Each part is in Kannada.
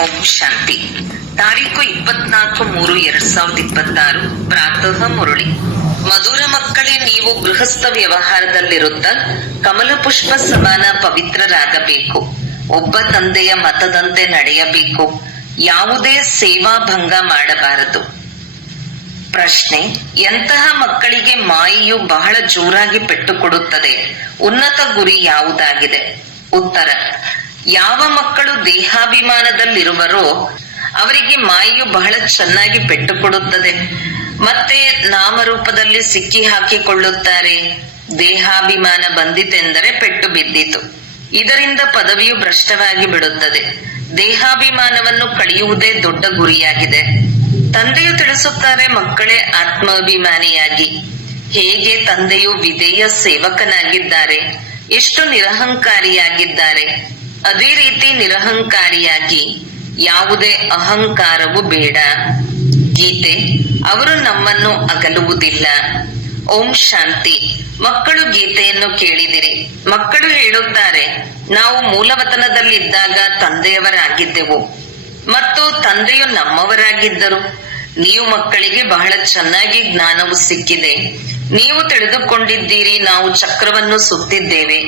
ಓಂ ಶಾಂತಿ. ತಾರೀಕು 24/3/2026 ಪ್ರಾತಃ ಮುರಳಿ. ಮಧುರ ಮಕ್ಕಳೇ, ನೀವು ಗೃಹಸ್ಥ ವ್ಯವಹಾರದಲ್ಲಿರುತ್ತ ಕಮಲ ಪುಷ್ಪ ಸಮಾನ ಪವಿತ್ರರಾಗಬೇಕು. ಒಬ್ಬ ತಂದೆಯ ಮತದಂತೆ ನಡೆಯಬೇಕು. ಯಾವುದೇ ಸೇವಾ ಭಂಗ ಮಾಡಬಾರದು. ಪ್ರಶ್ನೆ: ಎಂತಹ ಮಕ್ಕಳಿಗೆ ಮಾಯೆಯು ಬಹಳ ಜೋರಾಗಿ ಪೆಟ್ಟು ಕೊಡುತ್ತದೆ? ಉನ್ನತ ಗುರಿ ಯಾವುದಾಗಿದೆ? ಉತ್ತರ: ಯಾವ ಮಕ್ಕಳು ದೇಹಾಭಿಮಾನದಲ್ಲಿರುವರೋ ಅವರಿಗೆ ಮಾಯೆಯು ಬಹಳ ಚೆನ್ನಾಗಿ ಪೆಟ್ಟು ಕೊಡುತ್ತದೆ. ಮತ್ತೆ ನಾಮರೂಪದಲ್ಲಿ ಸಿಕ್ಕಿ ಹಾಕಿಕೊಳ್ಳುತ್ತಾರೆ. ದೇಹಾಭಿಮಾನ ಬಂದಿತೆಂದರೆ ಪೆಟ್ಟು ಬಿದ್ದಿತು. ಇದರಿಂದ ಪದವಿಯು ಭ್ರಷ್ಟವಾಗಿ ಬಿಡುತ್ತದೆ. ದೇಹಾಭಿಮಾನವನ್ನು ಕಳೆಯುವುದೇ ದೊಡ್ಡ ಗುರಿಯಾಗಿದೆ. ತಂದೆಯು ತಿಳಿಸುತ್ತಾರೆ, ಮಕ್ಕಳೇ ಆತ್ಮಾಭಿಮಾನಿಯಾಗಿ. ಹೇಗೆ ತಂದೆಯು ವಿಧೇಯ ಸೇವಕನಾಗಿದ್ದಾರೆ, ಎಷ್ಟು ನಿರಹಂಕಾರಿಯಾಗಿದ್ದಾರೆ, ಅದೇ ರೀತಿ ನಿರಹಂಕಾರಿಯಾಗಿ. ಯಾವುದೇ ಅಹಂಕಾರವು ಬೇಡ. ಗೀತೆ: ಅವರು ನಮ್ಮನ್ನು ಅಗಲುವುದಿಲ್ಲ. ಓಂ ಶಾಂತಿ. ಮಕ್ಕಳು ಗೀತೆಯನ್ನು ಕೇಳಿದಿರಿ. ಮಕ್ಕಳು ಹೇಳುತ್ತಾರೆ, ನಾವು ಮೂಲವತನದಲ್ಲಿದ್ದಾಗ ತಂದೆಯವರಾಗಿದ್ದೆವು ಮತ್ತು ತಂದೆಯು ನಮ್ಮವರಾಗಿದ್ದರು. ನೀವು ಮಕ್ಕಳಿಗೆ ಬಹಳ ಚೆನ್ನಾಗಿ ಜ್ಞಾನವು ಸಿಕ್ಕಿದೆ. ನೀವು ತಿಳಿದುಕೊಂಡಿದ್ದೀರಿ, ನಾವು ಚಕ್ರವನ್ನು ಸುತ್ತಿದ್ದೇವೆ.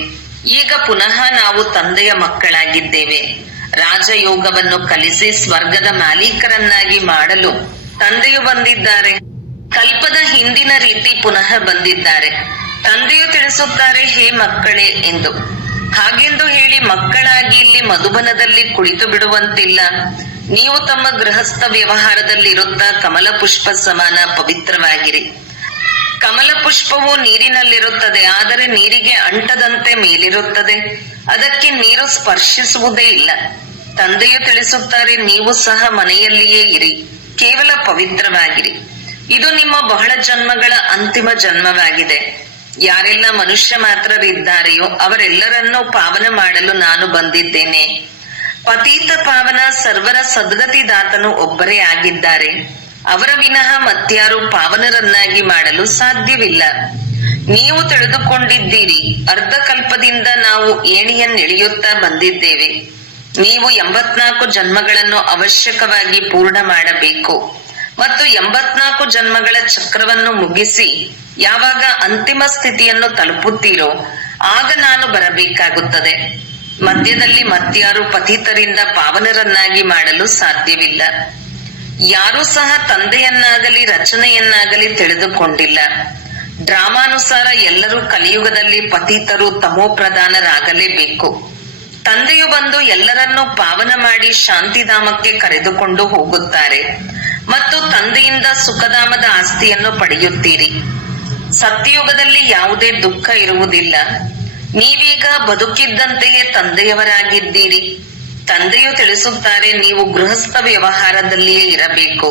ಈಗ ಪುನಃ ನಾವು ತಂದೆಯ ಮಕ್ಕಳಾಗಿದ್ದೇವೆ. ರಾಜಯೋಗವನ್ನು ಕಲಿಸಿ ಸ್ವರ್ಗದ ಮಾಲೀಕರನ್ನಾಗಿ ಮಾಡಲು ತಂದೆಯು ಬಂದಿದ್ದಾರೆ. ಕಲ್ಪದ ಹಿಂದಿನ ರೀತಿ ಪುನಃ ಬಂದಿದ್ದಾರೆ. ತಂದೆಯು ತಿಳಿಸುತ್ತಾರೆ, ಹೇ ಮಕ್ಕಳೇ ಎಂದು. ಹಾಗೆಂದು ಹೇಳಿ ಮಕ್ಕಳಾಗಿ ಇಲ್ಲಿ ಮಧುಬನದಲ್ಲಿ ಕುಳಿತು ಬಿಡುವಂತಿಲ್ಲ. ನೀವು ತಮ್ಮ ಗೃಹಸ್ಥ ವ್ಯವಹಾರದಲ್ಲಿರುತ್ತಾ ಕಮಲ ಪುಷ್ಪ ಸಮಾನ ಪವಿತ್ರವಾಗಿರಿ. ಕಮಲ ಪುಷ್ಪವು ನೀರಿನಲ್ಲಿರುತ್ತದೆ, ಆದರೆ ನೀರಿಗೆ ಅಂಟದಂತೆ ಮೇಲಿರುತ್ತದೆ. ಅದಕ್ಕೆ ನೀರು ಸ್ಪರ್ಶಿಸುವುದೇ ಇಲ್ಲ. ತಂದೆಯು ತಿಳಿಸುತ್ತಾರೆ, ನೀವು ಸಹ ಮನೆಯಲ್ಲಿಯೇ ಇರಿ, ಕೇವಲ ಪವಿತ್ರವಾಗಿರಿ. ಇದು ನಿಮ್ಮ ಬಹಳ ಜನ್ಮಗಳ ಅಂತಿಮ ಜನ್ಮವಾಗಿದೆ. ಯಾರೆಲ್ಲ ಮನುಷ್ಯ ಮಾತ್ರರಿದ್ದಾರೆಯೋ ಅವರೆಲ್ಲರನ್ನೂ ಪಾವನ ಮಾಡಲು ನಾನು ಬಂದಿದ್ದೇನೆ. ಪತೀತ ಪಾವನ ಸರ್ವರ ಸದ್ಗತಿದಾತನು ಒಬ್ಬರೇ ಆಗಿದ್ದಾರೆ. ಅವರ ವಿನಃ ಮತ್ಯಾರು ಪಾವನರನ್ನಾಗಿ ಮಾಡಲು ಸಾಧ್ಯವಿಲ್ಲ. ನೀವು ತಿಳಿದುಕೊಂಡಿದ್ದೀರಿ, ಅರ್ಧಕಲ್ಪದಿಂದ ನಾವು ಏಣಿಯನ್ನೆಳೆಯುತ್ತಾ ಬಂದಿದ್ದೇವೆ. ನೀವು 84 ಜನ್ಮಗಳನ್ನು ಅವಶ್ಯಕವಾಗಿ ಪೂರ್ಣ ಮಾಡಬೇಕು ಮತ್ತು 84 ಜನ್ಮಗಳ ಚಕ್ರವನ್ನು ಮುಗಿಸಿ ಯಾವಾಗ ಅಂತಿಮ ಸ್ಥಿತಿಯನ್ನು ತಲುಪುತ್ತೀರೋ ಆಗ ನಾನು ಬರಬೇಕಾಗುತ್ತದೆ. ಮಧ್ಯದಲ್ಲಿ ಮತ್ಯಾರು ಪತಿತರಿಂದ ಪಾವನರನ್ನಾಗಿ ಮಾಡಲು ಸಾಧ್ಯವಿಲ್ಲ. ಯಾರೂ ಸಹ ತಂದೆಯನ್ನಾಗಲಿ ರಚನೆಯನ್ನಾಗಲಿ ತಿಳಿದುಕೊಂಡಿಲ್ಲ. ಡ್ರಾಮಾನುಸಾರ ಎಲ್ಲರೂ ಕಲಿಯುಗದಲ್ಲಿ ಪತಿತರು ತಮೋಪ್ರಧಾನರಾಗಲೇಬೇಕು. ತಂದೆಯು ಬಂದು ಎಲ್ಲರನ್ನೂ ಪಾವನ ಮಾಡಿ ಶಾಂತಿಧಾಮಕ್ಕೆ ಕರೆದುಕೊಂಡು ಹೋಗುತ್ತಾರೆ ಮತ್ತು ತಂದೆಯಿಂದ ಸುಖಧಾಮದ ಆಸ್ತಿಯನ್ನು ಪಡೆಯುತ್ತೀರಿ. ಸತ್ಯಯುಗದಲ್ಲಿ ಯಾವುದೇ ದುಃಖ ಇರುವುದಿಲ್ಲ. ನೀವೀಗ ಬದುಕಿದ್ದಂತೆಯೇ ತಂದೆಯವರಾಗಿದ್ದೀರಿ. ತಂದೆಯು ತಿಳಿಸುತ್ತಾರೆ, ನೀವು ಗೃಹಸ್ಥ ವ್ಯವಹಾರದಲ್ಲಿಯೇ ಇರಬೇಕು.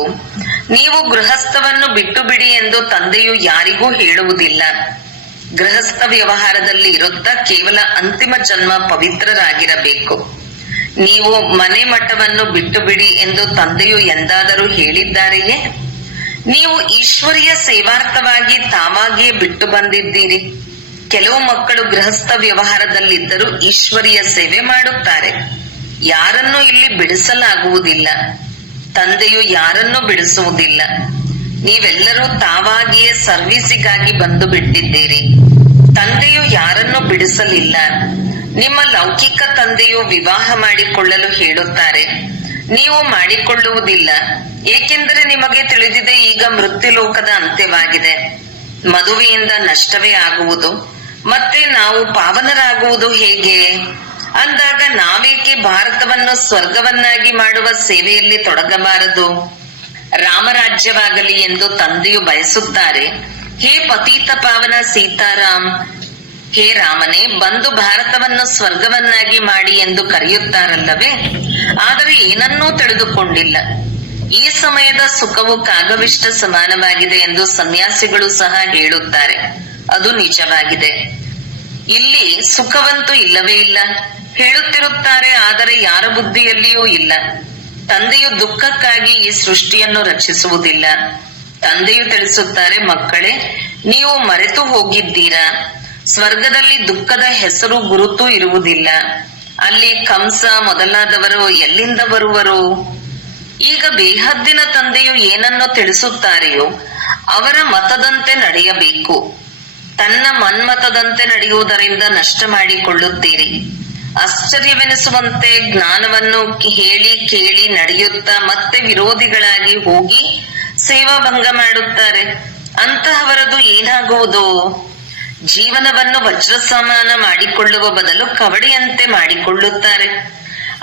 ನೀವು ಗೃಹಸ್ಥವನ್ನು ಬಿಟ್ಟು ಬಿಡಿ ಎಂದು ತಂದೆಯು ಯಾರಿಗೂ ಹೇಳುವುದಿಲ್ಲ. ಗೃಹಸ್ಥ ವ್ಯವಹಾರದಲ್ಲಿ ಇರುತ್ತಾ ಕೇವಲ ಅಂತಿಮ ಜನ್ಮ ಪವಿತ್ರರಾಗಿರಬೇಕು. ನೀವು ಮನೆ ಮಠವನ್ನು ಬಿಟ್ಟು ಬಿಡಿ ಎಂದು ತಂದೆಯು ಎಂದಾದರೂ ಹೇಳಿದ್ದಾರೆಯೇ? ನೀವು ಈಶ್ವರಿಯ ಸೇವಾರ್ಥವಾಗಿ ತಾವಾಗಿಯೇ ಬಿಟ್ಟು ಬಂದಿದ್ದೀರಿ. ಕೆಲವು ಮಕ್ಕಳು ಗೃಹಸ್ಥ ವ್ಯವಹಾರದಲ್ಲಿದ್ದರೂ ಈಶ್ವರಿಯ ಸೇವೆ ಮಾಡುತ್ತಾರೆ. ಯಾರನ್ನೂ ಇಲ್ಲಿ ಬಿಡಿಸಲಾಗುವುದಿಲ್ಲ. ತಂದೆಯು ಯಾರನ್ನೂ ಬಿಡಿಸುವುದಿಲ್ಲ. ನೀವೆಲ್ಲರೂ ತಾವಾಗಿಯೇ ಸರ್ವೀಸಿಗಾಗಿ ಬಂದು ಬಿಟ್ಟಿದ್ದೀರಿ. ತಂದೆಯು ಯಾರನ್ನೂ ಬಿಡಿಸಲಿಲ್ಲ. ನಿಮ್ಮ ಲೌಕಿಕ ತಂದೆಯು ವಿವಾಹ ಮಾಡಿಕೊಳ್ಳಲು ಹೇಳುತ್ತಾರೆ. ನೀವು ಮಾಡಿಕೊಳ್ಳುವುದಿಲ್ಲ, ಏಕೆಂದರೆ ನಿಮಗೆ ತಿಳಿದಿದೆ ಈಗ ಮೃತ್ಯುಲೋಕದ ಅಂತ್ಯವಾಗಿದೆ. ಮದುವೆಯಿಂದ ನಷ್ಟವೇ ಆಗುವುದು. ಮತ್ತೆ ನಾವು ಪಾವನರಾಗುವುದು ಹೇಗೆ ಅಂದಾಗ ನಾವೇಕೆ ಭಾರತವನ್ನು ಸ್ವರ್ಗವನ್ನಾಗಿ ಮಾಡುವ ಸೇವೆಯಲ್ಲಿ ತೊಡಗಬಾರದು? ರಾಮರಾಜ್ಯವಾಗಲಿ ಎಂದು ತಂದೆಯು ಬಯಸುತ್ತಾರೆ. ಹೇ ಪತೀತ ಪಾವನ ಸೀತಾರಾಮ್, ಹೇ ರಾಮನೇ, ಬಂದು ಭಾರತವನ್ನು ಸ್ವರ್ಗವನ್ನಾಗಿ ಮಾಡಿ ಎಂದು ಕರೆಯುತ್ತಾರಲ್ಲವೇ? ಆದರೆ ಏನನ್ನೂ ತಿಳಿದುಕೊಂಡಿಲ್ಲ. ಈ ಸಮಯದ ಸುಖವು ಕಾಗವಿಷ್ಟ ಸಮಾನವಾಗಿದೆ ಎಂದು ಸನ್ಯಾಸಿಗಳು ಸಹ ಹೇಳುತ್ತಾರೆ. ಅದು ನಿಜವಾಗಿದೆ. ಇಲ್ಲಿ ಸುಖವಂತೂ ಇಲ್ಲವೇ ಇಲ್ಲ ಹೇಳುತ್ತಿರುತ್ತಾರೆ, ಆದರೆ ಯಾರ ಬುದ್ಧಿಯಲ್ಲಿಯೂ ಇಲ್ಲ. ತಂದೆಯು ದುಃಖಕ್ಕಾಗಿ ಈ ಸೃಷ್ಟಿಯನ್ನು ರಚಿಸುವುದಿಲ್ಲ. ತಂದೆಯು ತಿಳಿಸುತ್ತಾರೆ, ಮಕ್ಕಳೇ, ನೀವು ಮರೆತು ಹೋಗಿದ್ದೀರಾ. ಸ್ವರ್ಗದಲ್ಲಿ ದುಃಖದ ಹೆಸರು ಗುರುತು ಇರುವುದಿಲ್ಲ. ಅಲ್ಲಿ ಕಂಸ ಮೊದಲಾದವರು ಎಲ್ಲಿಂದ ಬರುವರು? ಈಗ ಬೇಹದ್ದಿನ ತಂದೆಯು ಏನನ್ನು ತಿಳಿಸುತ್ತಾರೆಯೋ ಅವರ ಮತದಂತೆ ನಡೆಯಬೇಕು. ತನ್ನ ಮನ್ಮತದಂತೆ ನಡೆಯುವುದರಿಂದ ನಷ್ಟ ಮಾಡಿಕೊಳ್ಳುತ್ತೀರಿ. ಆಶ್ಚರ್ಯವೆನಿಸುವಂತೆ ಜ್ಞಾನವನ್ನು ಹೇಳಿ ಕೇಳಿ ನಡೆಯುತ್ತಾ ಮತ್ತೆ ವಿರೋಧಿಗಳಾಗಿ ಹೋಗಿ ಸೇವಾಭಂಗ ಮಾಡುತ್ತಾರೆ. ಅಂತಹವರದು ಏನಾಗುವುದು? ಜೀವನವನ್ನು ವಜ್ರ ಸಮಾನ ಮಾಡಿಕೊಳ್ಳುವ ಬದಲು ಕವಡೆಯಂತೆ ಮಾಡಿಕೊಳ್ಳುತ್ತಾರೆ.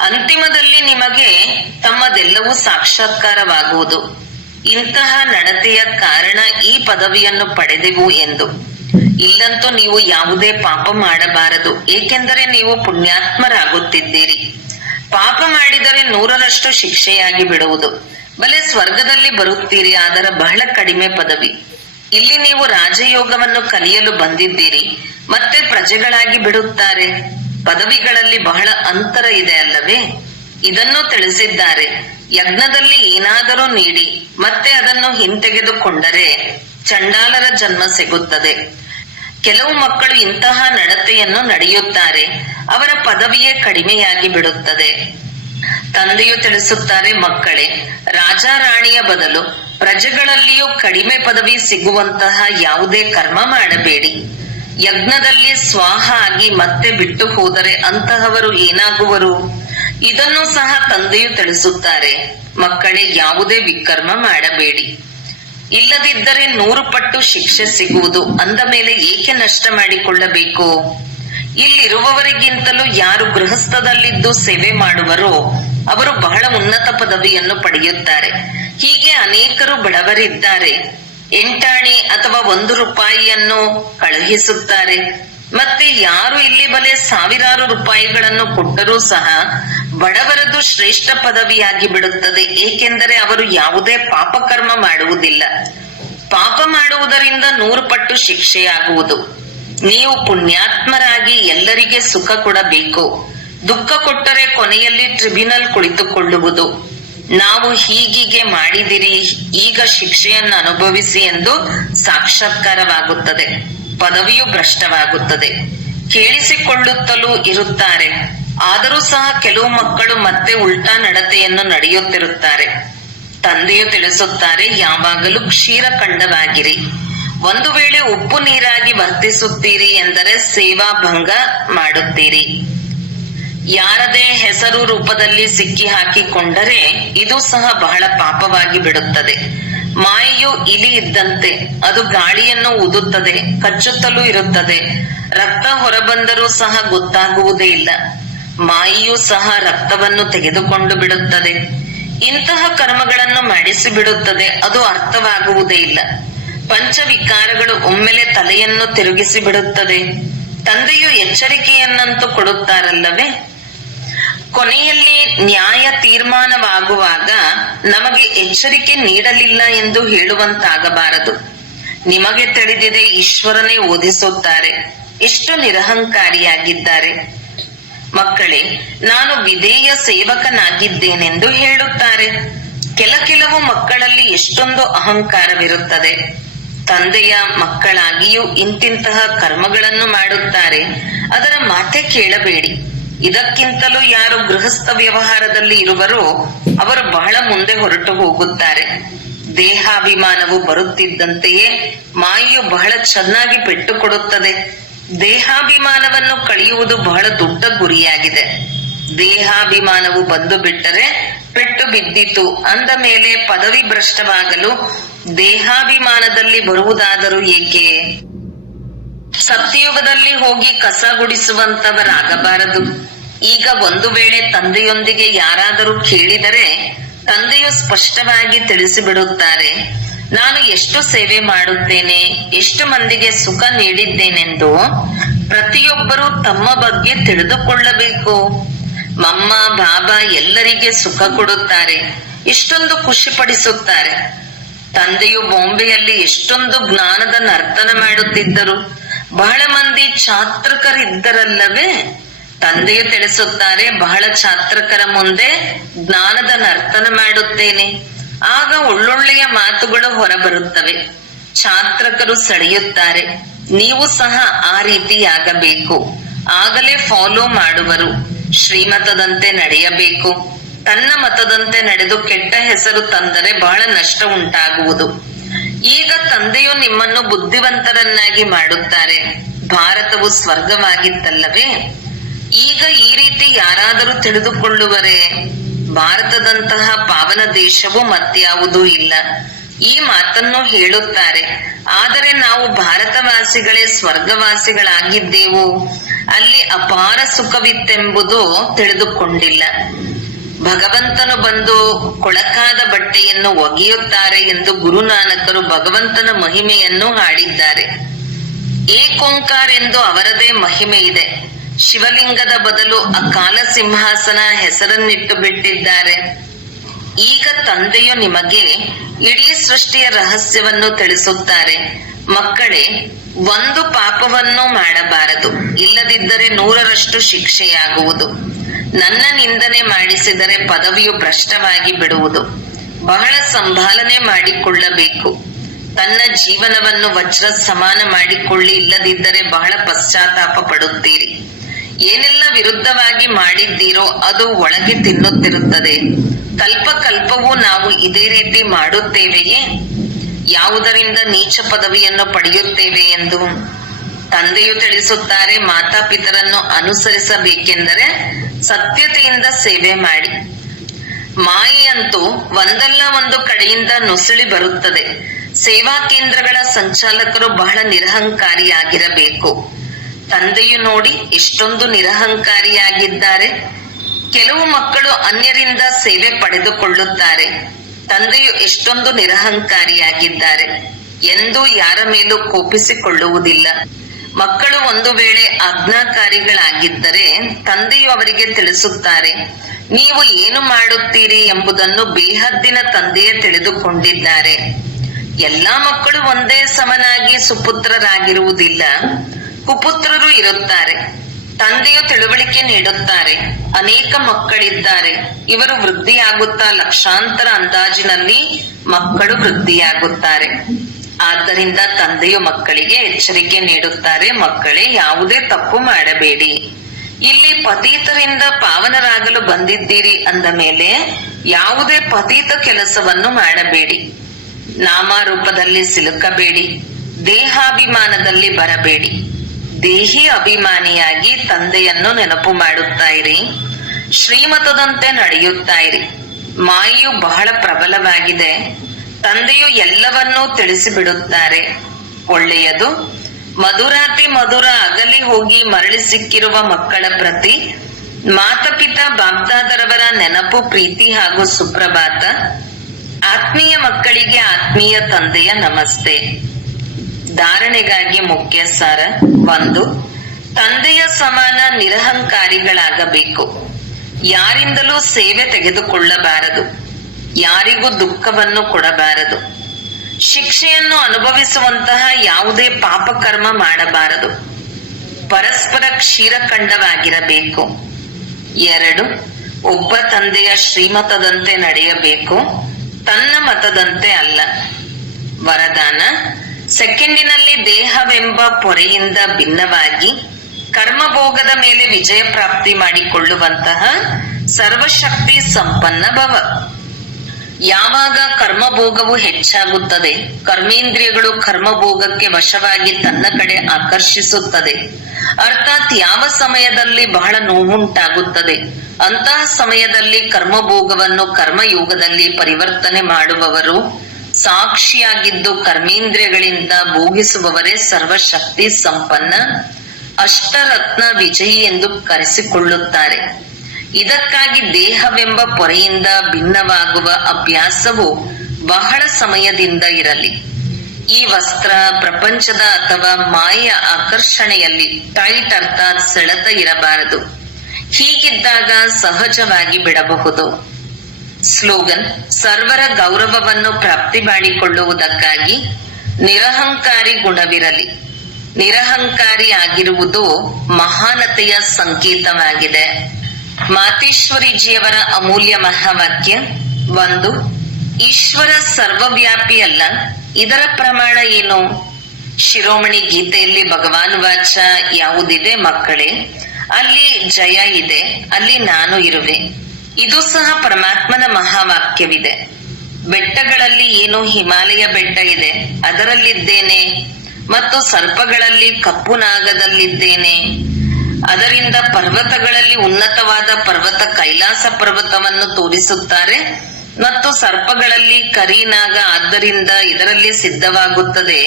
ಅಂತಿಮದಲ್ಲಿ ನಿಮಗೆ ತಮ್ಮದೆಲ್ಲವೂ ಸಾಕ್ಷಾತ್ಕಾರವಾಗುವುದು. ಇಂತಹ ನಡತೆಯ ಕಾರಣ ಈ ಪದವಿಯನ್ನು ಪಡೆದೆವು ಎಂದು. ಇಲ್ಲಂತೂ ನೀವು ಯಾವುದೇ ಪಾಪ ಮಾಡಬಾರದು, ಏಕೆಂದರೆ ನೀವು ಪುಣ್ಯಾತ್ಮರಾಗುತ್ತಿದ್ದೀರಿ. ಪಾಪ ಮಾಡಿದರೆ 100ರಷ್ಟು ಶಿಕ್ಷೆಯಾಗಿ ಬಿಡುವುದು. ಬಲೆ ಸ್ವರ್ಗದಲ್ಲಿ ಬರುತ್ತೀರಿ, ಆದರೆ ಬಹಳ ಕಡಿಮೆ ಪದವಿ. ಇಲ್ಲಿ ನೀವು ರಾಜಯೋಗವನ್ನು ಕಲಿಯಲು ಬಂದಿದ್ದೀರಿ, ಮತ್ತೆ ಪ್ರಜೆಗಳಾಗಿ ಬಿಡುತ್ತಾರೆ. ಪದವಿಗಳಲ್ಲಿ ಬಹಳ ಅಂತರ ಇದೆ ಅಲ್ಲವೇ? ಇದನ್ನು ತಿಳಿಸಿದ್ದಾರೆ. ಯಜ್ಞದಲ್ಲಿ ಏನಾದರೂ ನೀಡಿ ಮತ್ತೆ ಅದನ್ನು ಹಿಂತೆಗೆದುಕೊಂಡರೆ ಚಂಡಾಲರ ಜನ್ಮ ಸಿಗುತ್ತದೆ. ಕೆಲವು ಮಕ್ಕಳು ಇಂತಹ ನಡತೆಯನ್ನು ನಡೆಯುತ್ತಾರೆ, ಅವರ ಪದವಿಯೇ ಕಡಿಮೆಯಾಗಿ ಬಿಡುತ್ತದೆ. ತಂದೆಯು ತಿಳಿಸುತ್ತಾರೆ, ಮಕ್ಕಳೇ, ರಾಜ ರಾಣಿಯ ಬದಲು ಪ್ರಜೆಗಳಲ್ಲಿಯೂ ಕಡಿಮೆ ಪದವಿ ಸಿಗುವಂತಹ ಯಾವುದೇ ಕರ್ಮ ಮಾಡಬೇಡಿ. ಯಜ್ಞದಲ್ಲಿ ಸ್ವಾಹ ಆಗಿ ಮತ್ತೆ ಬಿಟ್ಟು ಹೋದರೆ ಅಂತಹವರು ಏನಾಗುವರು? ಇದನ್ನು ಸಹ ತಂದೆಯು ತಿಳಿಸುತ್ತಾರೆ. ಮಕ್ಕಳೇ, ಯಾವುದೇ ವಿಕರ್ಮ ಮಾಡಬೇಡಿ. ಇಲ್ಲದಿದ್ದರೆ 100 ಪಟ್ಟು ಶಿಕ್ಷೆ ಸಿಗುವುದು. ಅಂದ ಮೇಲೆ ಏಕೆ ನಷ್ಟ ಮಾಡಿಕೊಳ್ಳಬೇಕು? ಇಲ್ಲಿರುವವರಿಗಿಂತಲೂ ಯಾರು ಗೃಹಸ್ಥದಲ್ಲಿದ್ದು ಸೇವೆ ಮಾಡುವರೋ ಅವರು ಬಹಳ ಉನ್ನತ ಪದವಿಯನ್ನು ಪಡೆಯುತ್ತಾರೆ. ಹೀಗೆ ಅನೇಕರು ಬಡವರಿದ್ದಾರೆ. 8 ಆಣೆ ಅಥವಾ 1 ರೂಪಾಯಿಯನ್ನು ಕಳುಹಿಸುತ್ತಾರೆ. ಮತ್ತೆ ಯಾರು ಇಲ್ಲಿ ಬಲೆ ಸಾವಿರಾರು ರೂಪಾಯಿಗಳನ್ನು ಕೊಟ್ಟರೂ ಸಹ ಬಡವರದು ಶ್ರೇಷ್ಠ ಪದವಿಯಾಗಿ ಬಿಡುತ್ತದೆ, ಏಕೆಂದರೆ ಅವರು ಯಾವುದೇ ಪಾಪಕರ್ಮ ಮಾಡುವುದಿಲ್ಲ. ಪಾಪ ಮಾಡುವುದರಿಂದ 100 ಪಟ್ಟು ಶಿಕ್ಷೆಯಾಗುವುದು. ನೀವು ಪುಣ್ಯಾತ್ಮರಾಗಿ ಎಲ್ಲರಿಗೆ ಸುಖ ಕೊಡಬೇಕು. ದುಃಖ ಕೊಟ್ಟರೆ ಕೊನೆಯಲ್ಲಿ ಟ್ರಿಬ್ಯುನಲ್ ಕುಳಿತುಕೊಳ್ಳುವುದು. ನಾವು ಹೀಗೀಗೆ ಮಾಡಿದಿರಿ, ಈಗ ಶಿಕ್ಷೆಯನ್ನು ಅನುಭವಿಸಿ ಎಂದು ಸಾಕ್ಷಾತ್ಕಾರವಾಗುತ್ತದೆ. ಪದವಿಯು ಭ್ರಷ್ಟವಾಗುತ್ತದೆ. ಕೇಳಿಸಿಕೊಳ್ಳುತ್ತಲೂ ಇರುತ್ತಾರೆ. ಆದರೂ ಸಹ ಕೆಲವು ಮಕ್ಕಳು ಮತ್ತೆ ಉಲ್ಟಾ ನಡತೆಯನ್ನು ನಡೆಯುತ್ತಿರುತ್ತಾರೆ. ತಂದೆಯು ತಿಳಿಸುತ್ತಾರೆ, ಯಾವಾಗಲೂ ಕ್ಷೀರಖಂಡವಾಗಿರಿ. ಒಂದು ವೇಳೆ ಉಪ್ಪು ನೀರಾಗಿ ವರ್ತಿಸುತ್ತೀರಿ ಎಂದರೆ ಸೇವಾ ಭಂಗ ಮಾಡುತ್ತೀರಿ. ಯಾರದೇ ಹೆಸರು ರೂಪದಲ್ಲಿ ಸಿಕ್ಕಿ ಹಾಕಿಕೊಂಡರೆ ಇದು ಸಹ ಬಹಳ ಪಾಪವಾಗಿ ಬಿಡುತ್ತದೆ. ಮಾಯೆಯು ಇಲಿ ಇದ್ದಂತೆ, ಅದು ಗಾಳಿಯನ್ನು ಊದುತ್ತದೆ, ಕಚ್ಚುತ್ತಲೂ ಇರುತ್ತದೆ. ರಕ್ತ ಹೊರಬಂದರೂ ಸಹ ಗೊತ್ತಾಗುವುದೇ ಇಲ್ಲ. ಮಾಯೆಯೂ ಸಹ ರಕ್ತವನ್ನು ತೆಗೆದುಕೊಂಡು ಬಿಡುತ್ತದೆ. ಇಂತಹ ಕರ್ಮಗಳನ್ನು ಮಾಡಿಸಿ ಬಿಡುತ್ತದೆ, ಅದು ಅರ್ಥವಾಗುವುದೇ ಇಲ್ಲ. ಪಂಚವಿಕಾರಗಳು ಒಮ್ಮೆಲೆ ತಲೆಯನ್ನು ತಿರುಗಿಸಿ ಬಿಡುತ್ತದೆ. ತಂದೆಯು ಎಚ್ಚರಿಕೆಯನ್ನಂತೂ ಕೊಡುತ್ತಾರಲ್ಲವೇ? ಕೊನೆಯಲ್ಲಿ ನ್ಯಾಯ ತೀರ್ಮಾನವಾಗುವಾಗ ನಮಗೆ ಎಚ್ಚರಿಕೆ ನೀಡಲಿಲ್ಲ ಎಂದು ಹೇಳುವಂತಾಗಬಾರದು. ನಿಮಗೆ ತಿಳಿದಿದೆ, ಈಶ್ವರನೇ ಓದಿಸುತ್ತಾರೆ. ಎಷ್ಟು ನಿರಹಂಕಾರಿಯಾಗಿದ್ದಾರೆ. ಮಕ್ಕಳೇ, ನಾನು ವಿಧೇಯ ಸೇವಕನಾಗಿದ್ದೇನೆಂದು ಹೇಳುತ್ತಾರೆ. ಕೆಲವು ಮಕ್ಕಳಲ್ಲಿ ಎಷ್ಟೊಂದು ಅಹಂಕಾರವಿರುತ್ತದೆ. ತಂದೆಯ ಮಕ್ಕಳಾಗಿಯೂ ಇಂತಿಂತಹ ಕರ್ಮಗಳನ್ನು ಮಾಡುತ್ತಾರೆ. ಅದರ ಮಾತೆ ಕೇಳಬೇಡಿ. ಇದಕ್ಕಿಂತಲೂ ಯಾರು ಗೃಹಸ್ಥ ವ್ಯವಹಾರದಲ್ಲಿ ಇರುವರೋ ಅವರು ಬಹಳ ಮುಂದೆ ಹೊರಟು ಹೋಗುತ್ತಾರೆ. ದೇಹಾಭಿಮಾನವು ಬರುತ್ತಿದ್ದಂತೆಯೇ ಮಾಯೆಯು ಬಹಳ ಚೆನ್ನಾಗಿ ಪೆಟ್ಟು ಕೊಡುತ್ತದೆ. ದೇಹಾಭಿಮಾನವನ್ನು ಕಳೆಯುವುದು ಬಹಳ ದೊಡ್ಡ ಗುರಿಯಾಗಿದೆ. ದೇಹಾಭಿಮಾನವು ಬಂದು ಬಿಟ್ಟರೆ ಪೆಟ್ಟು ಬಿದ್ದಿತು ಅಂದ ಮೇಲೆ ಪದವಿ ಭ್ರಷ್ಟವಾಗಲು ದೇಹಾಭಿಮಾನದಲ್ಲಿ ಬರುವುದಾದರೂ ಏಕೆ? ಸತ್ಯಯುಗದಲ್ಲಿ ಹೋಗಿ ಕಸ ಗುಡಿಸುವಂತವರಾಗಬಾರದು. ಈಗ ಒಂದು ವೇಳೆ ತಂದೆಯೊಂದಿಗೆ ಯಾರಾದರೂ ಕೇಳಿದರೆ ತಂದೆಯು ಸ್ಪಷ್ಟವಾಗಿ ತಿಳಿಸಿಬಿಡುತ್ತಾರೆ, ನಾನು ಎಷ್ಟು ಸೇವೆ ಮಾಡುತ್ತೇನೆ, ಎಷ್ಟು ಮಂದಿಗೆ ಸುಖ ನೀಡಿದ್ದೇನೆಂದು ಪ್ರತಿಯೊಬ್ಬರೂ ತಮ್ಮ ಬಗ್ಗೆ ತಿಳಿದುಕೊಳ್ಳಬೇಕು. ಮಮ್ಮ ಬಾಬಾ ಎಲ್ಲರಿಗೆ ಸುಖ ಕೊಡುತ್ತಾರೆ, ಇಷ್ಟೊಂದು ಖುಷಿ ಪಡಿಸುತ್ತಾರೆ. ತಂದೆಯು ಬಾಂಬೆಯಲ್ಲಿ ಎಷ್ಟೊಂದು ಜ್ಞಾನದ ನರ್ತನ ಮಾಡುತ್ತಿದ್ದರು. ಬಹಳ ಮಂದಿ ಛಾತ್ರಕರಿದ್ದರಲ್ಲವೇ? ತಂದೆಯು ತಿಳಿಸುತ್ತಾರೆ, ಬಹಳ ಛಾತ್ರಕರ ಮುಂದೆ ಜ್ಞಾನದ ನರ್ತನ ಮಾಡುತ್ತೇನೆ. ಆಗ ಒಳ್ಳೊಳ್ಳೆಯ ಮಾತುಗಳು ಹೊರಬರುತ್ತವೆ. ಛಾತ್ರಕರು ಸೆಳೆಯುತ್ತಾರೆ. ನೀವು ಸಹ ಆ ರೀತಿಯಾಗಬೇಕು, ಆಗಲೇ ಫಾಲೋ ಮಾಡುವರು. ಶ್ರೀಮತದಂತೆ ನಡೆಯಬೇಕು. ತನ್ನ ಮತದಂತೆ ನಡೆದು ಕೆಟ್ಟ ಹೆಸರು ತಂದರೆ ಬಹಳ ನಷ್ಟ ಉಂಟಾಗುವುದು. ಈಗ ತಂದೆಯು ನಿಮ್ಮನ್ನು ಬುದ್ಧಿವಂತರನ್ನಾಗಿ ಮಾಡುತ್ತಾರೆ. ಭಾರತವು ಸ್ವರ್ಗವಾಗಿತ್ತಲ್ಲವೇ? ಈಗ ಈ ರೀತಿ ಯಾರಾದರೂ ತಿಳಿದುಕೊಳ್ಳುವರೇ? ಭಾರತದಂತಹ ಪಾವನ ದೇಶವು ಮತ್ಯಾವುದೂ ಇಲ್ಲ. ಈ ಮಾತನ್ನು ಹೇಳುತ್ತಾರೆ. ಆದರೆ ನಾವು ಭಾರತವಾಸಿಗಳೇ ಸ್ವರ್ಗವಾಸಿಗಳಾಗಿದ್ದೆವು, ಅಲ್ಲಿ ಅಪಾರ ಸುಖವಿತ್ತೆಂಬುದು ತಿಳಿದುಕೊಂಡಿಲ್ಲ. ಭಗವಂತನು ಬಂದು ಕೊಳಕಾದ ಬಟ್ಟೆಯನ್ನು ಒಗೆಯುತ್ತಾರೆ ಎಂದು ಗುರುನಾನಕರು ಭಗವಂತನ ಮಹಿಮೆಯನ್ನು ಹಾಡಿದ್ದಾರೆ. ಏಕೋಂಕಾರ ಎಂದು ಅವರದೇ ಮಹಿಮೆ ಇದೆ. ಶಿವಲಿಂಗದ ಬದಲು ಅಕಾಲ ಸಿಂಹಾಸನ ಹೆಸರನ್ನಿಟ್ಟು ಬಿಟ್ಟಿದ್ದಾರೆ. ಈಗ ತಂದೆಯು ನಿಮಗೆ ಇಡೀ ಸೃಷ್ಟಿಯ ರಹಸ್ಯವನ್ನು ತಿಳಿಸುತ್ತಾರೆ. ಮಕ್ಕಳೇ, ಒಂದು ಪಾಪವನ್ನು ಮಾಡಬಾರದು, ಇಲ್ಲದಿದ್ದರೆ 100ರಷ್ಟು ಶಿಕ್ಷೆಯಾಗುವುದು. ನನ್ನ ನಿಂದನೆ ಮಾಡಿಸಿದರೆ ಪದವಿಯು ಭ್ರಷ್ಟವಾಗಿ ಬಿಡುವುದು. ಬಹಳ ಸಂಭಾಲನೆ ಮಾಡಿಕೊಳ್ಳಬೇಕು. ತನ್ನ ಜೀವನವನ್ನು ವಜ್ರ ಸಮಾನ ಮಾಡಿಕೊಳ್ಳಿ, ಇಲ್ಲದಿದ್ದರೆ ಬಹಳ ಪಶ್ಚಾತ್ತಾಪ ಪಡುತ್ತೀರಿ. ಏನೆಲ್ಲ ವಿರುದ್ಧವಾಗಿ ಮಾಡಿದ್ದೀರೋ ಅದು ಒಳಗೆ ತಿನ್ನುತ್ತಿರುತ್ತದೆ. ಕಲ್ಪ ಕಲ್ಪವೂ ನಾವು ಇದೇ ರೀತಿ ಮಾಡುತ್ತೇವೆಯೇ? ಯಾವುದರಿಂದ ನೀಚ ಪದವಿಯನ್ನು ಪಡೆಯುತ್ತೇವೆ ಎಂದು ತಂದೆಯು ತಿಳಿಸುತ್ತಾರೆ. ಮಾತಾಪಿತರನ್ನು ಅನುಸರಿಸಬೇಕೆಂದರೆ ಸತ್ಯತೆಯಿಂದ ಸೇವೆ ಮಾಡಿ. ಮಾಯೆಯಂತೂ ಒಂದಲ್ಲ ಒಂದು ಕಡೆಯಿಂದ ನುಸುಳಿ ಬರುತ್ತದೆ. ಸೇವಾ ಕೇಂದ್ರಗಳ ಸಂಚಾಲಕರು ಬಹಳ ನಿರಹಂಕಾರಿಯಾಗಿರಬೇಕು. ತಂದೆಯು ನೋಡಿ ಎಷ್ಟೊಂದು ನಿರಹಂಕಾರಿಯಾಗಿದ್ದಾರೆ. ಕೆಲವು ಮಕ್ಕಳು ಅನ್ಯರಿಂದ ಸೇವೆ ಪಡೆದುಕೊಳ್ಳುತ್ತಾರೆ. ತಂದೆಯು ಎಷ್ಟೊಂದು ನಿರಹಂಕಾರಿಯಾಗಿದ್ದಾರೆ. ಎಂದೂ ಯಾರ ಮೇಲೂ ಕೋಪಿಸಿಕೊಳ್ಳುವುದಿಲ್ಲ. ಮಕ್ಕಳು ಒಂದು ವೇಳೆ ಆಜ್ಞಾಕಾರಿಗಳಾಗಿದ್ದರೆ ತಂದೆಯು ಅವರಿಗೆ ತಿಳಿಸುತ್ತಾರೆ. ನೀವು ಏನು ಮಾಡುತ್ತೀರಿ ಎಂಬುದನ್ನು ಬೇಹದ್ದಿನ ತಂದೆಯೇ ತಿಳಿದುಕೊಂಡಿದ್ದಾರೆ. ಎಲ್ಲಾ ಮಕ್ಕಳು ಒಂದೇ ಸಮನಾಗಿ ಸುಪುತ್ರರಾಗಿರುವುದಿಲ್ಲ. ಕುಪುತ್ರರು ಇರುತ್ತಾರೆ. ತಂದೆಯು ತಿಳುವಳಿಕೆ ನೀಡುತ್ತಾರೆ. ಅನೇಕ ಮಕ್ಕಳಿದ್ದಾರೆ. ಇವರು ವೃದ್ಧಿಯಾಗುತ್ತಾ ಲಕ್ಷಾಂತರ ಅಂದಾಜಿನಲ್ಲಿ ಮಕ್ಕಳು ವೃದ್ಧಿಯಾಗುತ್ತಾರೆ. ಆದ್ದರಿಂದ ತಂದೆಯು ಮಕ್ಕಳಿಗೆ ಎಚ್ಚರಿಕೆ ನೀಡುತ್ತಾರೆ. ಮಕ್ಕಳೇ, ಯಾವುದೇ ತಪ್ಪು ಮಾಡಬೇಡಿ. ಇಲ್ಲಿ ಪತೀತರಿಂದ ಪಾವನರಾಗಲು ಬಂದಿದ್ದೀರಿ ಅಂದ ಮೇಲೆ ಯಾವುದೇ ಪತೀತ ಕೆಲಸವನ್ನು ಮಾಡಬೇಡಿ. ನಾಮರೂಪದಲ್ಲಿ ಸಿಲುಕಬೇಡಿ. ದೇಹಾಭಿಮಾನದಲ್ಲಿ ಬರಬೇಡಿ. ದೇಹಿ ಅಭಿಮಾನಿಯಾಗಿ ತಂದೆಯನ್ನು ನೆನಪು ಮಾಡುತ್ತಾ ಇರಿ. ಶ್ರೀಮತದಂತೆ ನಡೆಯುತ್ತಾ ಇರಿ. ಮಾಯೆಯು ಬಹಳ ಪ್ರಬಲವಾಗಿದೆ. ತಂದೆಯು ಎಲ್ಲವನ್ನೂ ತಿಳಿಸಿಬಿಡುತ್ತಾರೆ. ಒಳ್ಳೆಯದು. ಮಧುರಾತಿ ಮಧುರ ಅಗಲಿ ಹೋಗಿ ಮರಳಿ ಸಿಕ್ಕಿರುವ ಮಕ್ಕಳ ಪ್ರತಿ ಮಾತಪಿತಾ ಬಾಪ್ದಾದರವರ ನೆನಪು, ಪ್ರೀತಿ ಹಾಗೂ ಸುಪ್ರಭಾತ. ಆತ್ಮೀಯ ಮಕ್ಕಳಿಗೆ ಆತ್ಮೀಯ ತಂದೆಯ ನಮಸ್ತೆ. ಧಾರಣೆಗಾಗಿ ಮುಖ್ಯ ಸಾರ. 1. ತಂದೆಯ ಸಮಾನ ನಿರಹಂಕಾರಿಗಳಾಗಬೇಕು. ಯಾರಿಂದಲೂ ಸೇವೆ ತೆಗೆದುಕೊಳ್ಳಬಾರದು. ಯಾರಿಗೂ ದುಃಖವನ್ನು ಕೊಡಬಾರದು. ಶಿಕ್ಷೆಯನ್ನು ಅನುಭವಿಸುವಂತಹ ಯಾವುದೇ ಪಾಪಕರ್ಮ ಮಾಡಬಾರದು. ಪರಸ್ಪರ ಕ್ಷೀರಖಂಡವಾಗಿರಬೇಕು. 2. ಒಬ್ಬ ತಂದೆಯ ಶ್ರೀಮತದಂತೆ ನಡೆಯಬೇಕು, ತನ್ನ ಮತದಂತೆ ಅಲ್ಲ. ವರದಾನ: ಸೆಕೆಂಡಿನಲ್ಲಿ ದೇಹವೆಂಬ ಪೊರೆಯಿಂದ ಭಿನ್ನವಾಗಿ ಕರ್ಮಭೋಗದ ಮೇಲೆ ವಿಜಯ ಪ್ರಾಪ್ತಿ ಮಾಡಿಕೊಳ್ಳುವಂತಹ ಸರ್ವಶಕ್ತಿ ಸಂಪನ್ನ ಭವ. ಯಾವಾಗ ಕರ್ಮಭೋಗವು ಹೆಚ್ಚಾಗುತ್ತದೆ, ಕರ್ಮೇಂದ್ರಿಯಗಳು ಕರ್ಮಭೋಗಕ್ಕೆ ವಶವಾಗಿ ತನ್ನ ಕಡೆ ಆಕರ್ಷಿಸುತ್ತದೆ. ಅರ್ಥಾತ್ ಯಾವ ಸಮಯದಲ್ಲಿ ಬಹಳ ನೋವುಂಟಾಗುತ್ತದೆ ಅಂತಹ ಸಮಯದಲ್ಲಿ ಕರ್ಮಭೋಗವನ್ನು ಕರ್ಮಯೋಗದಲ್ಲಿ ಪರಿವರ್ತನೆ ಮಾಡುವವರು, ಸಾಕ್ಷಿಯಾಗಿದ್ದು ಕರ್ಮೇಂದ್ರಿಯಗಳಿಂದ ಭೋಗಿಸುವವರೇ ಸರ್ವಶಕ್ತಿ ಸಂಪನ್ನ ಅಷ್ಟರತ್ನ ವಿಜಯಿ ಎಂದು ಕರೆಸಿಕೊಳ್ಳುತ್ತಾರೆ. ಇದಕ್ಕಾಗಿ ದೇಹವೆಂಬ ಪೊರೆಯಿಂದ ಭಿನ್ನವಾಗುವ ಅಭ್ಯಾಸವು ಬಹಳ ಸಮಯದಿಂದ ಇರಲಿ. ಈ ವಸ್ತ್ರ ಪ್ರಪಂಚದ ಅಥವಾ ಮಾಯೆಯ ಆಕರ್ಷಣೆಯಲ್ಲಿ ಟೈಟ್ ಅರ್ಥಾತ್ ಸೆಳೆತ ಇರಬಾರದು. ಹೀಗಿದ್ದಾಗ ಸಹಜವಾಗಿ ಬಿಡಬಹುದು. ಸ್ಲೋಗನ್: ಸರ್ವರ ಗೌರವವನ್ನು ಪ್ರಾಪ್ತಿ ಮಾಡಿಕೊಳ್ಳುವುದಕ್ಕಾಗಿ ನಿರಹಂಕಾರಿ ಗುಣವಿರಲಿ. ನಿರಹಂಕಾರಿ ಆಗಿರುವುದು ಮಹಾನತೆಯ ಸಂಕೇತವಾಗಿದೆ. ಮಾತೇಶ್ವರಿಜಿಯವರ ಅಮೂಲ್ಯ ಮಹಾವಾಕ್ಯ. 1. ಈಶ್ವರ ಸರ್ವವ್ಯಾಪಿ ಅಲ್ಲ. ಇದರ ಪ್ರಮಾಣ ಏನು? ಶಿರೋಮಣಿ ಗೀತೆಯಲ್ಲಿ ಭಗವಾನ್ ವಾಚ ಯಾವುದಿದೆ ಮಕ್ಕಳೇ? ಅಲ್ಲಿ ಜಯ ಇದೆ, ಅಲ್ಲಿ ನಾನು ಇರುವೆ. ಇದು ಸಹ ಪರಮಾತ್ಮನ ಮಹಾವಾಕ್ಯವಿದೆ. ಬೆಟ್ಟಗಳಲ್ಲಿ ಏನು ಹಿಮಾಲಯ ಬೆಟ್ಟ ಇದೆ, ಅದರಲ್ಲಿದ್ದೇನೆ. ಮತ್ತು ಸರ್ಪಗಳಲ್ಲಿ ಕಪ್ಪು ನಾಗದಲ್ಲಿದ್ದೇನೆ. ಅದರಿಂದ ಪರ್ವತಗಳಲ್ಲಿ ಉನ್ನತವಾದ ಪರ್ವತ ಕೈಲಾಸ ಪರ್ವತವನ್ನು ತೋರಿಸುತ್ತಾರೆ. ಮತ್ತು ಸರ್ಪಗಳಲ್ಲಿ ಕರಿನಾಗ, ಆದ್ದರಿಂದ ಇದರಲ್ಲಿ ಸಿದ್ಧವಾಗುತ್ತದೆ.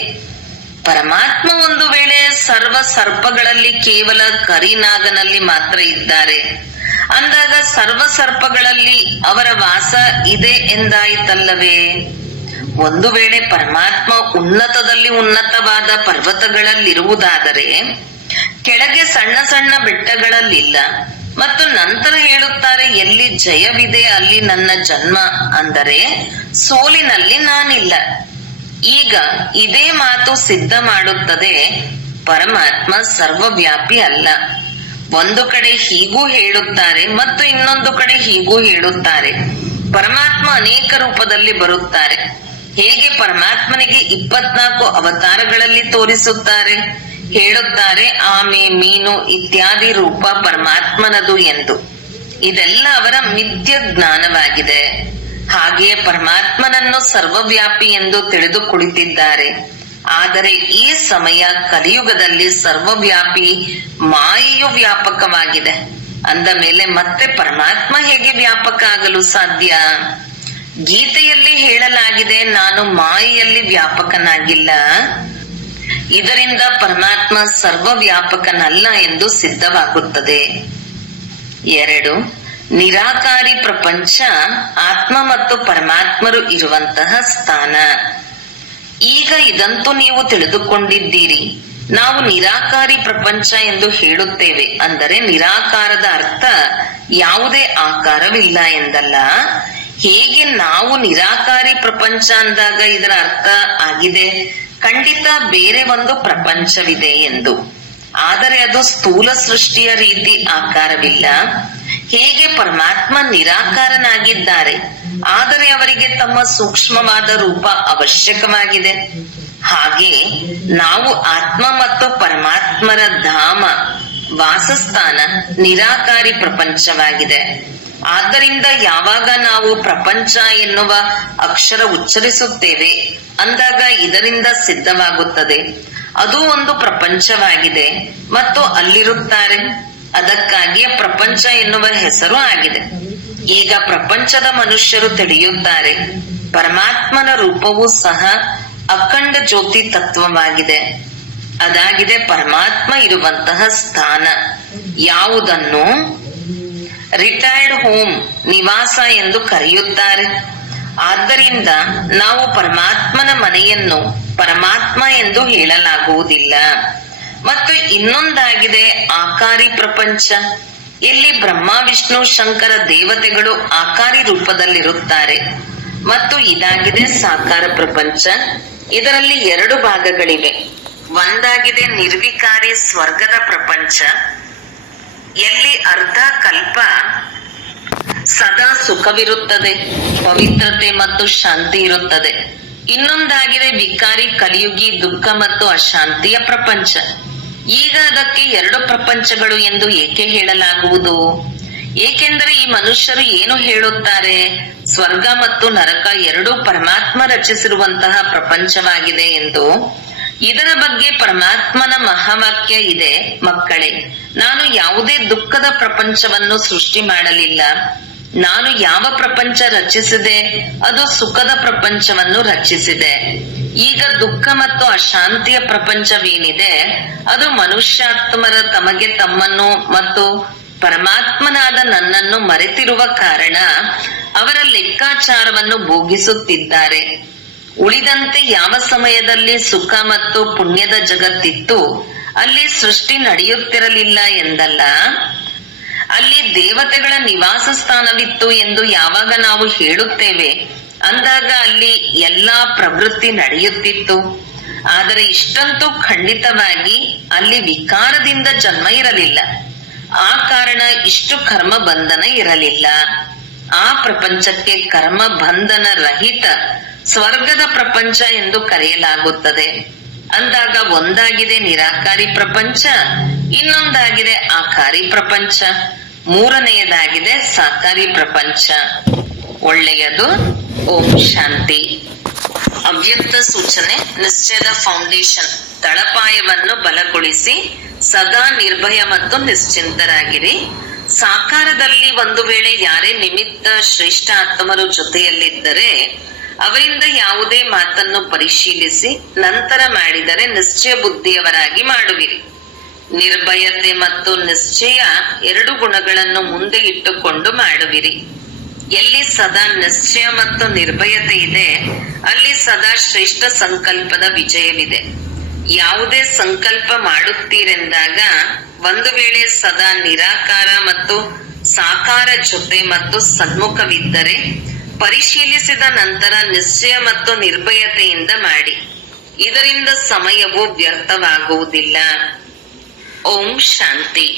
ಪರಮಾತ್ಮ ಒಂದು ವೇಳೆ ಸರ್ವ ಸರ್ಪಗಳಲ್ಲಿ ಕೇವಲ ಕರಿನಾಗನಲ್ಲಿ ಮಾತ್ರ ಇದ್ದಾರೆ ಅಂದಾಗ ಸರ್ವ ಸರ್ಪಗಳಲ್ಲಿ ಅವರ ವಾಸ ಇದೆ ಎಂದಾಯಿತಲ್ಲವೇ? ಒಂದು ವೇಳೆ ಪರಮಾತ್ಮ ಉನ್ನತದಲ್ಲಿ ಉನ್ನತವಾದ ಪರ್ವತಗಳಲ್ಲಿರುವುದಾದರೆ ಕೆಳಗೆ ಸಣ್ಣ ಸಣ್ಣ ಬೆಟ್ಟಗಳಲ್ಲಿಲ್ಲ. ಮತ್ತು ನಂತರ ಹೇಳುತ್ತಾರೆ, ಎಲ್ಲಿ ಜಯವಿದೆ ಅಲ್ಲಿ ನನ್ನ ಜನ್ಮ, ಅಂದರೆ ಸೋಲಿನಲ್ಲಿ ನಾನಿಲ್ಲ. ಈಗ ಇದೇ ಮಾತು ಸಿದ್ಧ ಮಾಡುತ್ತದೆ, ಪರಮಾತ್ಮ ಸರ್ವವ್ಯಾಪಿ ಅಲ್ಲ. ಒಂದು ಕಡೆ ಹೀಗೂ ಹೇಳುತ್ತಾರೆ ಮತ್ತು ಇನ್ನೊಂದು ಕಡೆ ಹೀಗೂ ಹೇಳುತ್ತಾರೆ. ಪರಮಾತ್ಮ ಅನೇಕ ರೂಪದಲ್ಲಿ ಬರುತ್ತಾರೆ. ಹೇಗೆ ಪರಮಾತ್ಮನಿಗೆ 24 ಅವತಾರಗಳಲ್ಲಿ ತೋರಿಸುತ್ತಾರೆ, ಹೇಳುತ್ತಾರೆ ಆಮೆ, ಮೀನು ಇತ್ಯಾದಿ ರೂಪ ಪರಮಾತ್ಮನದು ಎಂದು. ಇದೆಲ್ಲ ಅವರ ಮಿಥ್ಯ ಜ್ಞಾನವಾಗಿದೆ. ಹಾಗೆಯೇ ಪರಮಾತ್ಮನನ್ನು ಸರ್ವವ್ಯಾಪಿ ಎಂದು ತಿಳಿದು ಕುಳಿತಿದ್ದಾರೆ. ಆದರೆ ಈ ಸಮಯ ಕಲಿಯುಗದಲ್ಲಿ ಸರ್ವವ್ಯಾಪಿ ಮಾಯೆಯು ವ್ಯಾಪಕವಾಗಿದೆ ಅಂದ ಮೇಲೆ ಮತ್ತೆ ಪರಮಾತ್ಮ ಹೇಗೆ ವ್ಯಾಪಕ ಆಗಲು ಸಾಧ್ಯ? ಗೀತೆಯಲ್ಲಿ ಹೇಳಲಾಗಿದೆ, ನಾನು ಮಾಯೆಯಲ್ಲಿ ವ್ಯಾಪಕನಾಗಿಲ್ಲ. ಇದರಿಂದ ಪರಮಾತ್ಮ ಸರ್ವವ್ಯಾಪಕನಲ್ಲ ಎಂದು ಸಿದ್ಧವಾಗುತ್ತದೆ. 2. ನಿರಾಕಾರಿ ಪ್ರಪಂಚ ಆತ್ಮ ಮತ್ತು ಪರಮಾತ್ಮರು ಇರುವಂತಹ ಸ್ಥಾನ. ಈಗ ಇದಂತೂ ನೀವು ತಿಳಿದುಕೊಂಡಿದ್ದೀರಿ. ನಾವು ನಿರಾಕಾರಿ ಪ್ರಪಂಚ ಎಂದು ಹೇಳುತ್ತೇವೆ, ಅಂದರೆ ನಿರಾಕಾರದ ಅರ್ಥ ಯಾವುದೇ ಆಕಾರವಿಲ್ಲ ಎಂದಲ್ಲ. ಹೇಗೆ ನಾವು ನಿರಾಕಾರಿ ಪ್ರಪಂಚ ಅಂದಾಗ ಇದರ ಅರ್ಥ ಆಗಿದೆ ಖಂಡಿತ ಬೇರೆ ಒಂದು ಪ್ರಪಂಚವಿದೆ ಎಂದು. ಆದರೆ ಅದು ಸ್ಥೂಲ ಸೃಷ್ಟಿಯ ರೀತಿ ಆಕಾರವಿಲ್ಲ. ಹೇಗೆ ಪರಮಾತ್ಮ ನಿರಾಕಾರನಾಗಿದ್ದಾರೆ, ಆದರೆ ಅವರಿಗೆ ತಮ್ಮ ಸೂಕ್ಷ್ಮವಾದ ರೂಪ ಅವಶ್ಯಕವಾಗಿದೆ. ಹಾಗೆ ನಾವು ಆತ್ಮ ಮತ್ತು ಪರಮಾತ್ಮರ ಧಾಮ ವಾಸಸ್ಥಾನ ನಿರಾಕಾರಿ ಪ್ರಪಂಚವಾಗಿದೆ. ಆದ್ದರಿಂದ ಯಾವಾಗ ನಾವು ಪ್ರಪಂಚ ಎನ್ನುವ ಅಕ್ಷರ ಉಚ್ಚರಿಸುತ್ತೇವೆ ಅಂದಾಗ ಇದರಿಂದ ಸಿದ್ಧವಾಗುತ್ತದೆ ಅದು ಒಂದು ಪ್ರಪಂಚವಾಗಿದೆ ಮತ್ತು ಅಲ್ಲಿರುತ್ತಾರೆ. ಅದಕ್ಕಾಗಿಯೇ ಪ್ರಪಂಚ ಎನ್ನುವ ಹೆಸರು ಆಗಿದೆ. ಈಗ ಪ್ರಪಂಚದ ಮನುಷ್ಯರು ತಿಳಿಯುತ್ತಾರೆ, ಪರಮಾತ್ಮನ ರೂಪವೂ ಸಹ ಅಖಂಡ ಜ್ಯೋತಿ ತತ್ವವಾಗಿದೆ. ಅದಾಗಿದೆ ಪರಮಾತ್ಮ ಇರುವಂತಹ ಸ್ಥಾನ. ಯಾವುದನ್ನು ರಿಟೈರ್ಡ್ ಹೋಮ್ ನಿವಾಸ ಎಂದು ಕರೆಯುತ್ತಾರೆ. ಆದ್ದರಿಂದ ನಾವು ಪರಮಾತ್ಮನ ಮನೆಯನ್ನು ಪರಮಾತ್ಮ ಎಂದು ಹೇಳಲಾಗುವುದಿಲ್ಲ. ಮತ್ತು ಇನ್ನೊಂದಾಗಿದೆ ಆಕಾರಿ ಪ್ರಪಂಚ. ಎಲ್ಲಿ ಬ್ರಹ್ಮ ವಿಷ್ಣು ಶಂಕರ ದೇವತೆಗಳು ಆಕಾರಿ ರೂಪದಲ್ಲಿರುತ್ತಾರೆ. ಮತ್ತು ಇದಾಗಿದೆ ಸಾಕಾರ ಪ್ರಪಂಚ. ಇದರಲ್ಲಿ 2 ಭಾಗಗಳಿವೆ. ಒಂದಾಗಿದೆ ನಿರ್ವಿಕಾರಿ ಸ್ವರ್ಗದ ಪ್ರಪಂಚ, ಎಲ್ಲಿ ಅರ್ಧ ಕಲ್ಪ ಸದಾ ಸುಖವಿರುತ್ತದೆ, ಪವಿತ್ರತೆ ಮತ್ತು ಶಾಂತಿ ಇರುತ್ತದೆ. ಇನ್ನೊಂದಾಗಿದೆ ವಿಕಾರಿ ಕಲಿಯುಗಿ ದುಃಖ ಮತ್ತು ಅಶಾಂತಿಯ ಪ್ರಪಂಚ. ಈಗ ಅದಕ್ಕೆ 2 ಪ್ರಪಂಚಗಳು ಎಂದು ಏಕೆ ಹೇಳಲಾಗುವುದು? ಏಕೆಂದರೆ ಈ ಮನುಷ್ಯರು ಏನು ಹೇಳುತ್ತಾರೆ, ಸ್ವರ್ಗ ಮತ್ತು ನರಕ 2 ಪರಮಾತ್ಮ ರಚಿಸಿರುವಂತಹ ಪ್ರಪಂಚವಾಗಿದೆ ಎಂದು. ಇದರ ಬಗ್ಗೆ ಪರಮಾತ್ಮನ ಮಹಾವಾಕ್ಯ ಇದೆ, ಮಕ್ಕಳೇ, ನಾನು ಯಾವುದೇ ದುಃಖದ ಪ್ರಪಂಚವನ್ನು ಸೃಷ್ಟಿ ಮಾಡಲಿಲ್ಲ. ನಾನು ಯಾವ ಪ್ರಪಂಚ ರಚಿಸಿದೆ ಅದು ಸುಖದ ಪ್ರಪಂಚವನ್ನು ರಚಿಸಿದೆ. ಈಗ ದುಃಖ ಮತ್ತು ಅಶಾಂತಿಯ ಪ್ರಪಂಚವೇನಿದೆ ಅದು ಮನುಷ್ಯಾತ್ಮರ ತಮಗೆ ತಮ್ಮನ್ನು ಮತ್ತು ಪರಮಾತ್ಮನಾದ ನನ್ನನ್ನು ಮರೆತಿರುವ ಕಾರಣ ಅವರ ಲೆಕ್ಕಾಚಾರವನ್ನು ಭೋಗಿಸುತ್ತಿದ್ದಾರೆ. ಉಳಿದಂತೆ ಯಾವ ಸಮಯದಲ್ಲಿ ಸುಖ ಮತ್ತು ಪುಣ್ಯದ ಜಗತ್ತಿತ್ತು ಅಲ್ಲಿ ಸೃಷ್ಟಿ ನಡೆಯುತ್ತಿರಲಿಲ್ಲ ಎಂದಲ್ಲ, ಅಲ್ಲಿ ದೇವತೆಗಳ ನಿವಾಸ ಸ್ಥಾನವಿತ್ತು ಎಂದು ಯಾವಾಗ ನಾವು ಹೇಳುತ್ತೇವೆ ಅಂದಾಗ ಅಲ್ಲಿ ಎಲ್ಲಾ ಪ್ರವೃತ್ತಿ ನಡೆಯುತ್ತಿತ್ತು. ಆದರೆ ಇಷ್ಟಂತೂ ಖಂಡಿತವಾಗಿ ಅಲ್ಲಿ ವಿಕಾರದಿಂದ ಜನ್ಮ ಇರಲಿಲ್ಲ. ಆ ಕಾರಣ ಇಷ್ಟು ಕರ್ಮ ಬಂಧನ ಇರಲಿಲ್ಲ. ಆ ಪ್ರಪಂಚಕ್ಕೆ ಕರ್ಮ ಬಂಧನ ರಹಿತ ಸ್ವರ್ಗದ ಪ್ರಪಂಚ ಎಂದು ಕರೆಯಲಾಗುತ್ತದೆ. ಅಂದಾಗ ಒಂದಾಗಿದೆ ನಿರಾಕಾರಿ ಪ್ರಪಂಚ, ಇನ್ನೊಂದಾಗಿದೆ ಆಕಾರಿ ಪ್ರಪಂಚ, ಮೂರನೆಯದಾಗಿದೆ ಸಾಕಾರಿ ಪ್ರಪಂಚ. ಒಳ್ಳೆಯದು. ಓಂ ಶಾಂತಿ. ಅವ್ಯಕ್ತ ಸೂಚನೆ. ನಿಶ್ಚಯದ ಫೌಂಡೇಶನ್ ತಳಪಾಯವನ್ನು ಬಲಗೊಳಿಸಿ ಸದಾ ನಿರ್ಭಯ ಮತ್ತು ನಿಶ್ಚಿಂತರಾಗಿರಿ. ಸಾಕಾರದಲ್ಲಿ ಒಂದು ವೇಳೆ ಯಾರೇ ನಿಮಿತ್ತ ಶ್ರೇಷ್ಠ ಆತ್ಮರು ಜೊತೆಯಲ್ಲಿದ್ದರೆ ಅವರಿಂದ ಯಾವುದೇ ಮಾತನ್ನು ಪರಿಶೀಲಿಸಿ ನಂತರ ಮಾಡಿದರೆ ನಿಶ್ಚಯ ಬುದ್ಧಿಯವರಾಗಿ ಮಾಡುವಿರಿ. ನಿರ್ಭಯತೆ ಮತ್ತು ನಿಶ್ಚಯ ಎರಡು ಗುಣಗಳನ್ನು ಮುಂದೆ ಇಟ್ಟುಕೊಂಡು ಮಾಡುವಿರಿ. ಎಲ್ಲಿ ಸದಾ ನಿಶ್ಚಯ ಮತ್ತು ನಿರ್ಭಯತೆ ಇದೆ ಅಲ್ಲಿ ಸದಾ ಶ್ರೇಷ್ಠ ಸಂಕಲ್ಪದ ವಿಜಯವಿದೆ. ಯಾವುದೇ ಸಂಕಲ್ಪ ಮಾಡುತ್ತೀರೆಂದಾಗ ಒಂದು ವೇಳೆ ಸದಾ ನಿರಾಕಾರ ಮತ್ತು ಸಾಕಾರ ಜೊತೆ ಮತ್ತು ಸನ್ಮುಖವಿದ್ದರೆ ಪರಿಶೀಲಿಸಿದ ನಂತರ ನಿಶ್ಚಯ ಮತ್ತು ನಿರ್ಭಯತೆಯಿಂದ ಮಾಡಿ. ಇದರಿಂದ ಸಮಯವು ವ್ಯರ್ಥವಾಗುವುದಿಲ್ಲ. ಓಂ ಶಾಂತಿ.